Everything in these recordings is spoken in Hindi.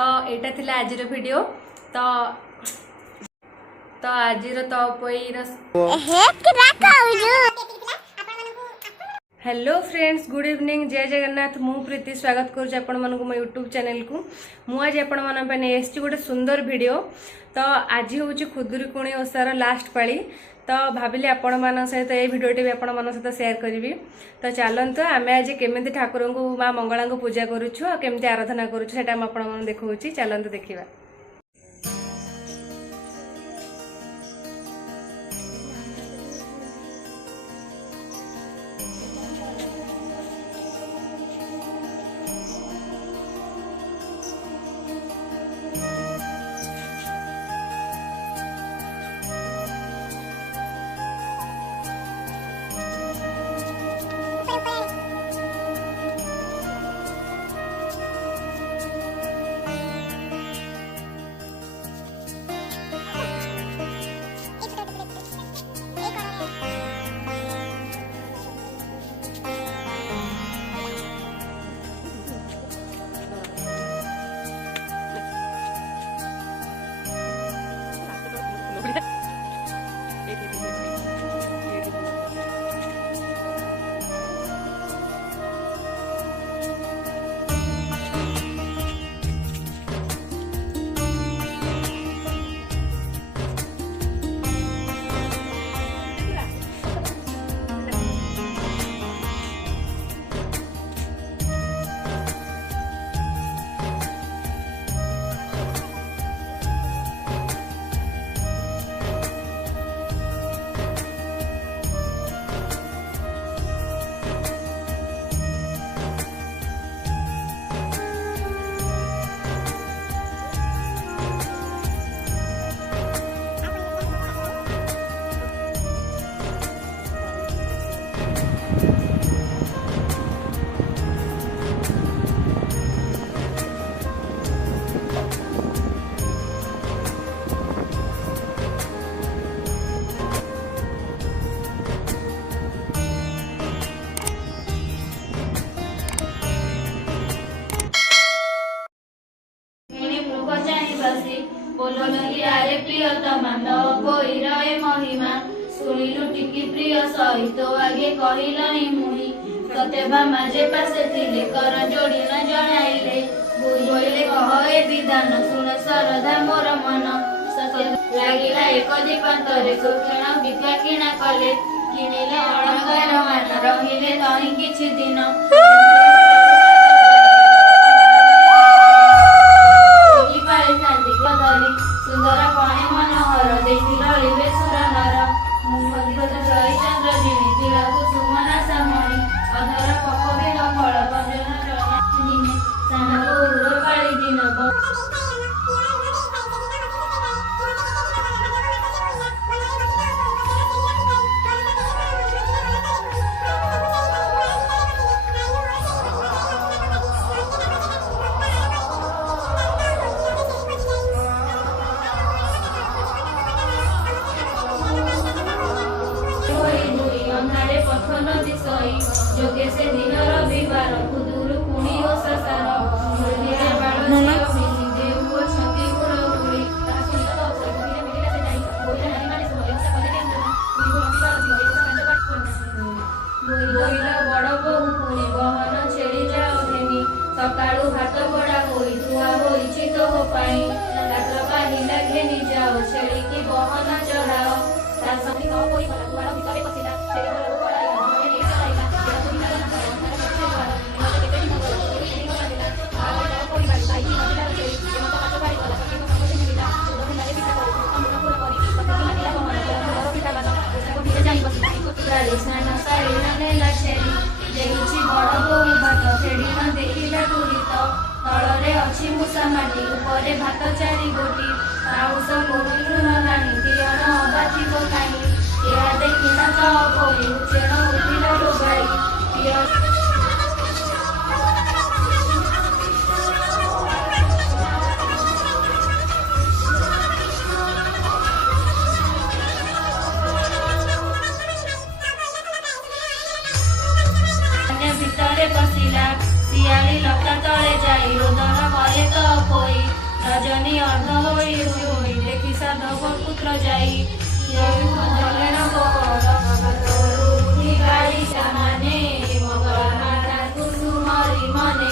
तो एटा थिला आजिर वीडियो तो तो आजिर तो हेलो फ्रेंड्स गुड इवनिंग जय जगन्नाथ मु प्रीति स्वागत करुच्ची आपण मानक मो यूट्यूब चैनल को मु आज आपण मान पे गोटे सुंदर वीडियो तो आज हूँ खुदुरीकुणी ओषार लास्ट पाली तो भाविली आपण मान सहित ये वीडियोटी भी आपण मान सहित शेयर करी तो चलते आम आज केमी ठाकुर को माँ मंगला को पूजा करुच्छू केमती आराधना करुच्छू सेटा आपण मान देखा चलते देखा। बोलो नहीं आरे प्रियतमा न कोई रहे महिमा सुनिलु टिकी प्रिय सहित आगे कहलनी मुहि सते बामा जे पासे थिले कर जोड़ी न जणाइले बोइले कह ए विधान सुन सरधा मोर मन सत्य लागिला एक दीपांतरे सुक्षण विद्या किणा कले किणिले अलंकार मान रहिले तहि किछि दिन सुंदर पाणी मनोहर देखी ललिबे सुर नर मुखदिगत जय चंद्र जिनी तिलकु सुमना सामणी अधर पकबिल फल बंजन चरणी सानगो उर काली दिन जोगे से दिन रविवार खुदुरीकुणी ओषार मृदिरे बाल झिଅ देव छति पुरपुरी बोइल बड़ बहु पुणी बहन छेड़ी जाओ धेनी सकाळु हाथ बड़ा होई धुआ होईछि तो पाई रात्र पाहिला घेनी जाओ छेड़ी की बहन चढ़ाओ ता समी कोई बड़ा भितरे पसिला छेड़ी स्नान सारी नेला छेड़ी देखी बड़ बोई भात फेड़ी न देखिला तुरित तलरे अच्छी मूषा माटी उपरे भात चारि गोटी आउस मोरू लुण लाणी दियण अबाची पकाई या देखी न तो कोई उचेण उठिला डोगाई भितरे पशिला सियाली लता तले जाई रोदन करे तो कोई रजनी अर्ध होई होई देखी साधव पुत्र जाई गाड़ी सामाने मगर माता कुसुमरी मने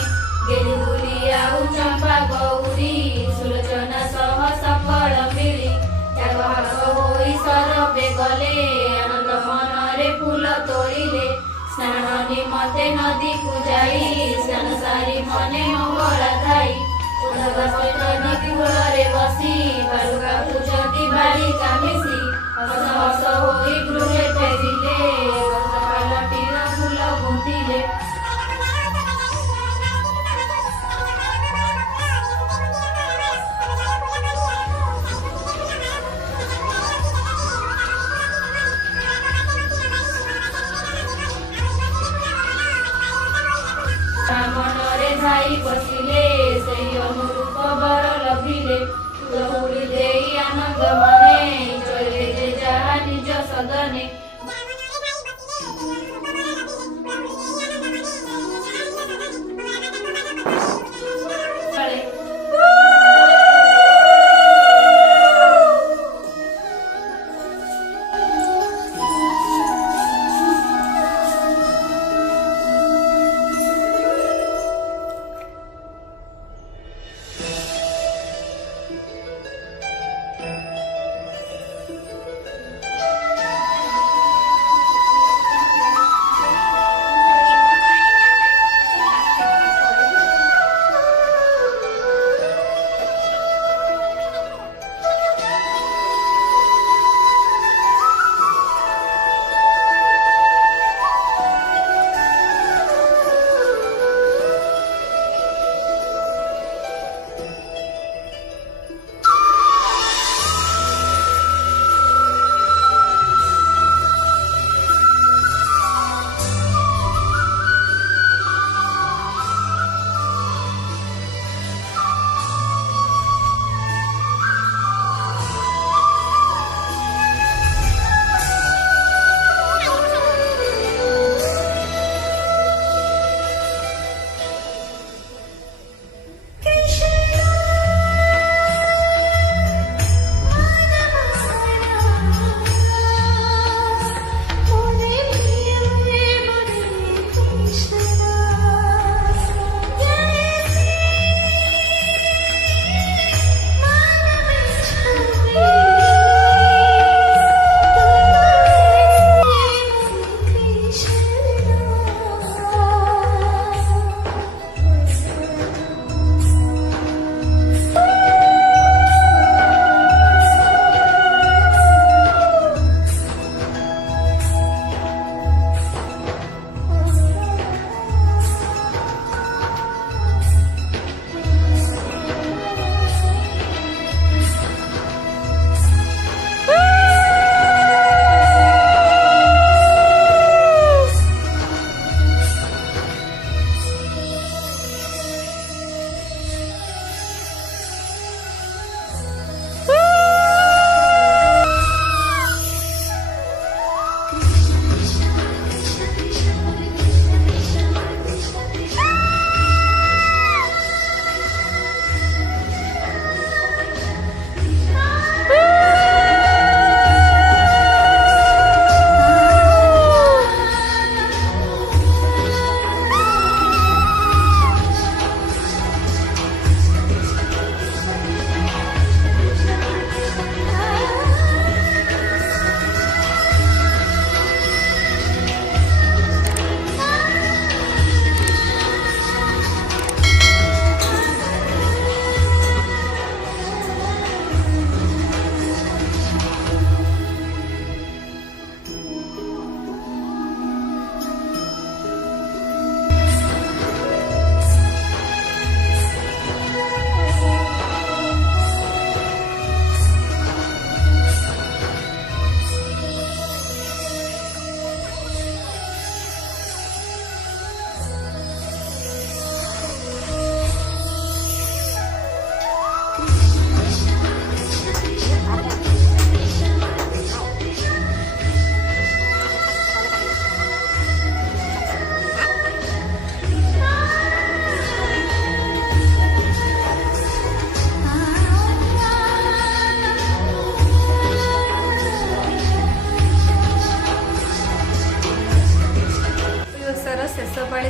गेली बुलिया चंपा गौरी सुलोचना सह सफल मिली त्याग होई सरबे गले आनंद मनरे फूल तोड़िले स्नान निमते नदी को जाई स्नान सारी मने मंगला थाई नदी कूଳରେ ବସି ବାଲୁକା ପୂଜନ୍ତି ବାଳିକା ମିଶି ହସ ହସ ହୋଇ ଗୃହେ ଫେରିଲେ ପାଲଟିର ଫୁଲ ଗୁନ୍ଥିଲେ ମନରେ ଧାଇ ବସିଲେ ସେଇ ଅନୁରୂପ ବର ଲଭିଲେ ଦଉଡ଼ି ଦେଇ ଆନନ୍ଦ ମନେ ଚଳେ ଯେ ଯାହା ନିଜ ସଦନେ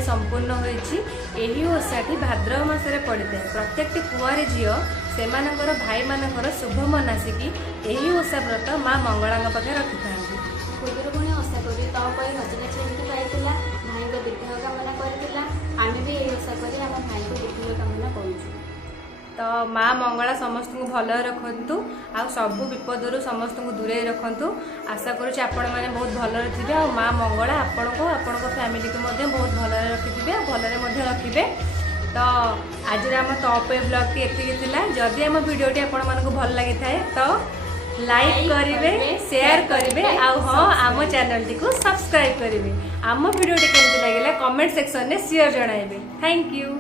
संपूर्ण होइछि। एही ओषाटी भाद्रव मासरे पड़िଥାଏ। प्रत्येकटी कुआरी झियो सेमानकर भाई मानकर शुभ मनासिकी एही ओषा व्रत माँ मंगला पाखे रखिथांती। खुदुरुकुणी ओषा करी तो पर हजराज एमती पाइला भाई को दीर्घ कामना करथिला। आमे भी एही ओषा करी हम भाई को दीर्घ कामना करूछु। तो माँ मंगला समस्त को भल रखु आ सबू विपदर समस्त को दूरे रखु। आशा करुँच आपण मैंने बहुत भलरे थे आ माँ मंगला आपण को आपण फैमिली को बहुत भलरे रखिथे भलरे रखिए। तो आज आम टॉप ब्लॉग टी एति जदि आम भिडियोटी आपण मानक भल लगी थाए तो लाइक करेंगे शेयर करेंगे आ हाँ आम चैनल टी को सब्सक्राइब करेंगे। आम भिडियोटी केमती लगे कमेंट सेक्शन में शेयर जणाइबे। Thank you.